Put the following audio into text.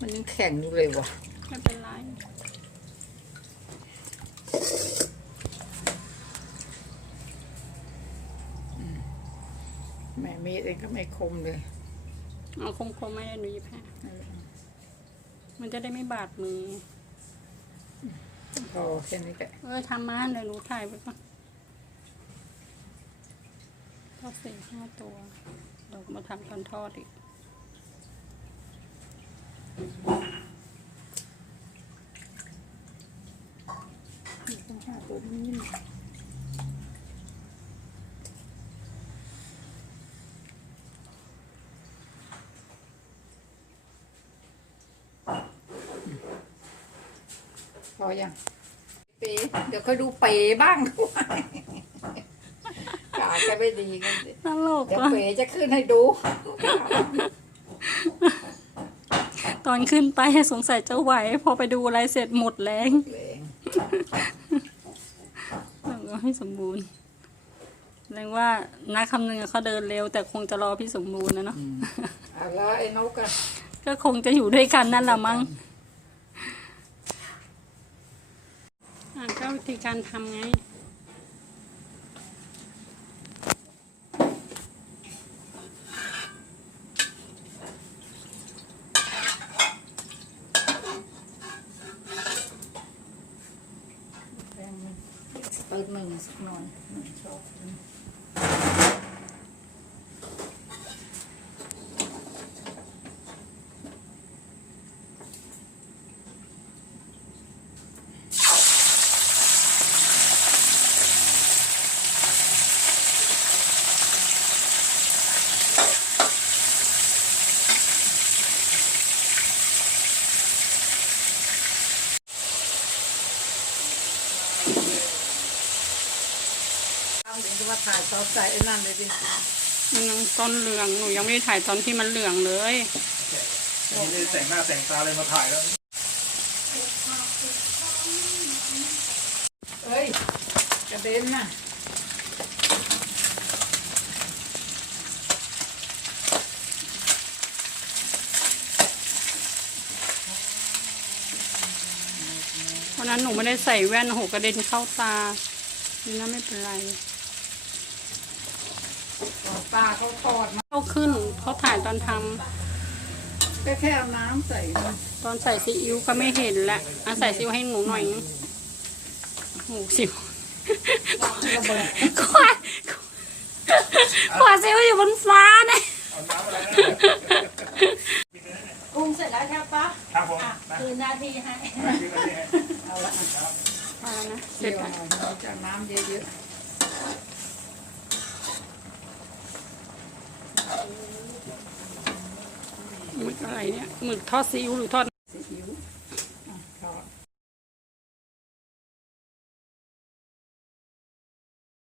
มันยังแข็งอยู่เลยวะไม่เป็นไรแม่มีดเองก็ไม่คมเลยเอาคมๆไม่ได้หนูหยิบให้มันจะได้ไม่บาดมือพอแค่นี้แหละเออทำมาเดี๋ยวหนูถ่ายไปก่อนทอดสี่ห้าตัวเดี๋ยวมาทำตอนทอดอีก ต้องหาตัวนี้นะพอยังเป๋เดี๋ยวค่อยดูเป๋บ้างกาจะไม่ดีกันสิตลกเดี๋ยวว่ะเป๋จะขึ้นให้ดู ตอนขึ้นไปสงสัยจะไหว พอไปดูอะไรเสร็จหมดแรงแรงต้องให้สมบูรณ์แสดงว่านักคำนึงเขาเดินเร็ว แต่คงจะรอพี่สมบูรณ์นะเนาะอะแล้วไอ้นกอะก็คงจะอยู่ด้วยกันนั่นแหละมั้งอะก็วิธีการทำไง แรงมัน ปิดมือสักหน่อยชอบ เอาเดี๋ยวจะมาถ่ายซอสใส่ไอ้นั่นเลยดิมันยังต้นเหลืองหนูยังไม่ได้ถ่ายตอนที่มันเหลืองเลยนี่ได้แต่งหน้าแต่งตาเลยมาถ่ายแล้ว เอ้ยกระเด็นน่ะเพราะนั้นหนูไม่ได้ใส่แว่นโอ้โหกระเด็นเข้าตานี่นะไม่เป็นไร ตาเขาทอดมาเข้าขึ้นเขาถ่ายตอนทำก็แค่เอาน้ำใส่มันตอนใส่ซีอิ๊วก็ไม่เห็นละอะใส่ซีอิ๊วให้หนูหน่อยนึงโอ้โหสิวระเบิดขวาขวาซีอิ๊วอยู่บนฟ้าเนี่ยเอาน้ำอะไรนะปรุงเสร็จแล้วใช่ปะครับผมอะนะคืนหน้าที่ให้คืออะไรเนี่ยเอาละอะเอาแล้วนะเสเดี๋ร็ยจวหละน่อยเราจะน้ำเยอะห กอะไรเนี่ยหมึกทอดซีอิ๊วหรือทอด